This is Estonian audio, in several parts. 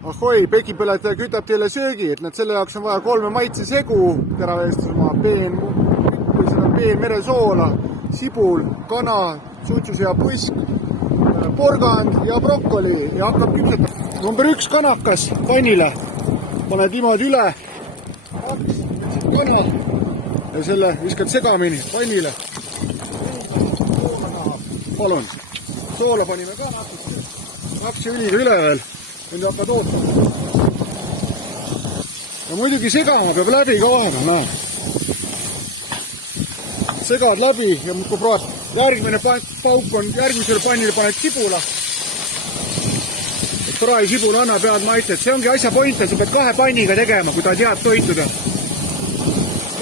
Ahoi, pekipõletaja kütab teile söögi, et need selle jaoks on vaja 3 maitsesegu, teraveestusmaa, peenmeresoola, sibul, kana, suitsusea puisk, porgand ja brokoli ja hakkab küpsetama. Number 1 kanakas pannile, paned niimoodi üle, 2 kana ja selle viskad segamini pannile. Palun, soola panime ka natuke, 2 õliga üle veel. Nüüd hakkad ootama. Ja muidugi segama peab läbi ka vahepeal, näe. Segad läbi ja muudkui praad. Järgmine pauk on, järgmisele pannile paned sibula. Prae sibula annab head maitset. See ongi asja point, sa pead 2 panniga tegema, kui ta head toituda.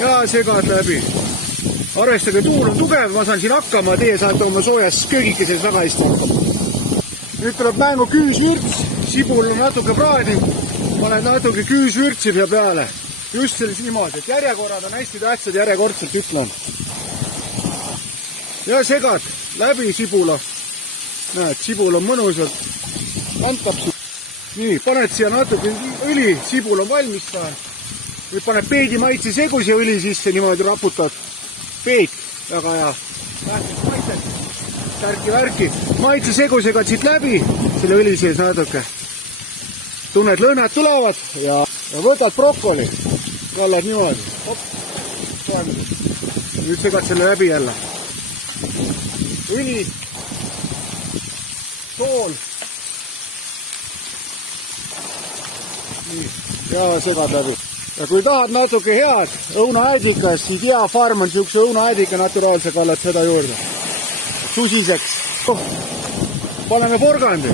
Ja segad läbi. Arvestage, tuul on tugev, ma saan siin hakkama, teie saate oma soojas köögikeses väga hästi hakkama. Nüüd tuleb mängu küüsvürts, sibul on natuke praadinud, paned natuke küüsvürtsi peale. Just selles niimoodi, et järjekorrad on hästi tähtsad, järjekordselt ütlen. Ja segad läbi sibula. Näed, sibul on mõnusalt, antab su. Nii, paned siia natuke õli, sibul on valmis ka. Nüüd paned peedi maitse segus ja õli sisse, niimoodi raputad. Peed, väga hea. Lähtest maitset. Särki-värki. Maitse segu segad siit läbi, selle õli sees natuke. Tunned, lõhnad tulevad ja võtad brokoli. Kallad niimoodi. Hop. Nüüd segad selle läbi jälle. Õli. Sool. Nii. Ja segad läbi. Ja kui tahad natuke head õunaäädikas, Idea Farm on siukse õunaäädika naturaalse, kallad seda juurde. Susiseks. Paneme porgandi.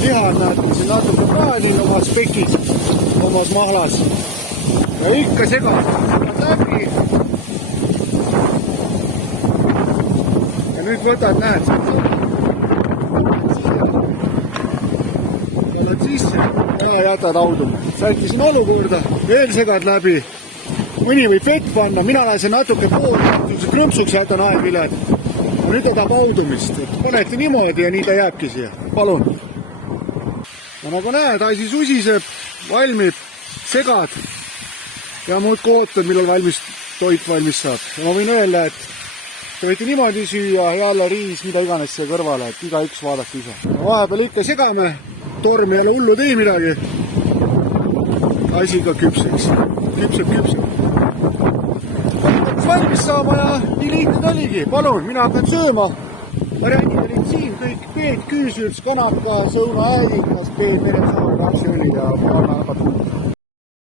Lihad näete siin natuke praadin omas pekis, omas mahlas. Ja ikka segad läbi. Ja nüüd võtad, näed, kallad sisse ja jätad auduma. Sättisin olukorda, veel segad läbi. Mõni võib vett panna, mina lasen natuke krõmpsuks jätan aegviljad. Nüüd ta tahab audumist. Panete niimoodi ja nii ta jääbki siia. Palun. Ja nagu näed, asi susiseb, valmib, segad ja muudkui ootad, millal valmis toit valmis saab. Ja ma võin öelda, et te võite niimoodi süüa, jälle riis, mida iganes siia kõrvale, et igaüks vaadake ise. Vahepeal ikka segame, tormi jälle hullu tei midagi. Asi ka küpseks. Küpseb. Valmis saama ja nii lihtne ta oligi. Palun, mina hakkan sööma. Variandid olid siin kõik peed, küüsvürts, kanakas, õunaäädikas, peed, meresaal, rapsiõli ja anna hakkab.